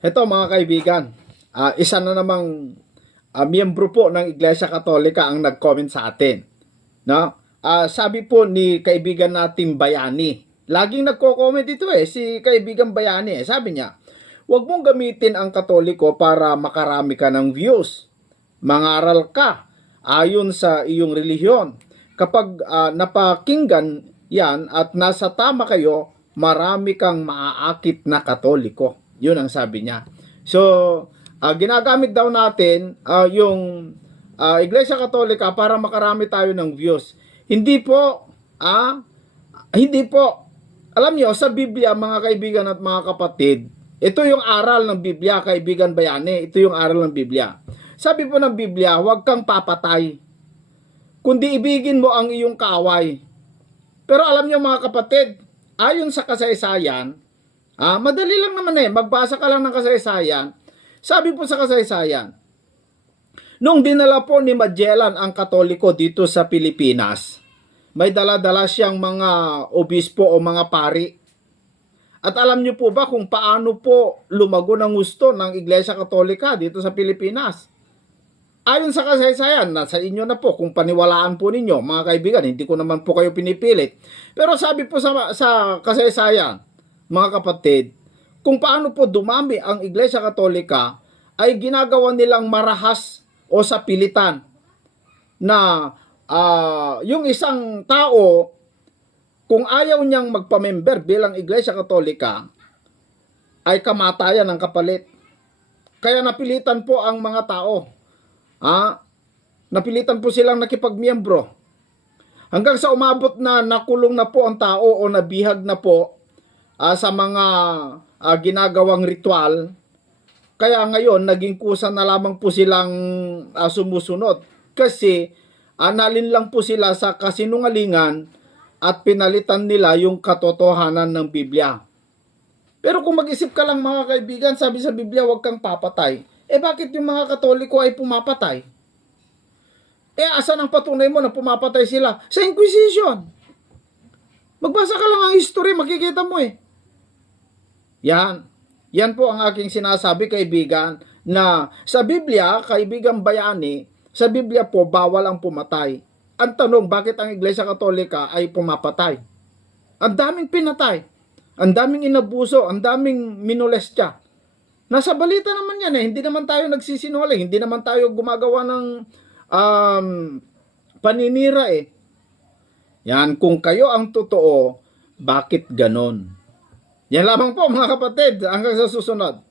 Ito mga kaibigan, ah, isa na namang ah, miyembro po ng Iglesia Katolika ang nag-comment sa atin. No? Ah, sabi po ni kaibigan nating Bayani, laging nagko-comment ito eh, si kaibigan Bayani eh. Sabi niya, huwag mong gamitin ang Katoliko para makarami ka ng views. Mangaral ka ayon sa iyong relihiyon. Kapag ah, napakinggan yan at nasa tama kayo, marami kang maaakit na Katoliko. Yun ang sabi niya. So, ah, ginagamit daw natin ah, yung ah, Iglesia Katolika para makarami tayo ng views. Hindi po, ah, hindi po. Alam niyo, sa Biblia, mga kaibigan at mga kapatid, ito yung aral ng Biblia, kaibigan bayani. Ito yung aral ng Biblia. Sabi po ng Biblia, huwag kang papatay. Kundi ibigin mo ang iyong kaaway. Pero alam niyo mga kapatid, ayon sa kasaysayan, ah, madali lang naman eh, magbasa ka lang ng kasaysayan. Sabi po sa kasaysayan, nung dinala po ni Magellan ang Katoliko dito sa Pilipinas, may dala-dala siyang mga obispo o mga pari. At alam niyo po ba kung paano po lumago ng gusto ng Iglesia Katolika dito sa Pilipinas? Ayon sa kasaysayan, nasa inyo na po kung paniwalaan po ninyo, mga kaibigan, hindi ko naman po kayo pinipilit. Pero sabi po sa, sa kasaysayan, mga kapatid, kung paano po dumami ang Iglesia Katolika ay ginagawa nilang marahas o sa pilitan na ah, yung isang tao kung ayaw niyang magpamember bilang Iglesia Katolika ay kamatayan ng kapalit. Kaya napilitan po ang mga tao Ah, napilitan po silang nakipagmiyembro. Hanggang sa umabot na nakulong na po ang tao o nabihag na po ah, sa mga ah, ginagawang ritual. Kaya ngayon, naging kusa na lamang po silang ah, sumusunod. Kasi analin lang po sila sa kasinungalingan at pinalitan nila yung katotohanan ng Biblia. Pero kung mag-isip ka lang mga kaibigan, sabi sa Biblia, huwag kang papatay. Eh bakit yung mga katoliko ay pumapatay? Eh asan ang patunay mo na pumapatay sila? Sa Inquisition. Magbasa ka lang ang history, makikita mo eh. Yan. Yan po ang aking sinasabi kaibigan na sa Biblia, kaibigan bayani, sa Biblia po bawal ang pumatay. Ang tanong, bakit ang Iglesia Katolika ay pumapatay? Ang daming pinatay. Ang daming inabuso, ang daming minolestya. Nasa balita naman yan eh. Hindi naman tayo nagsisinungaling. Hindi naman tayo gumagawa ng um, paninira eh. Yan, kung kayo ang totoo, bakit ganon? Yan lamang po mga kapatid. Hanggang sa susunod.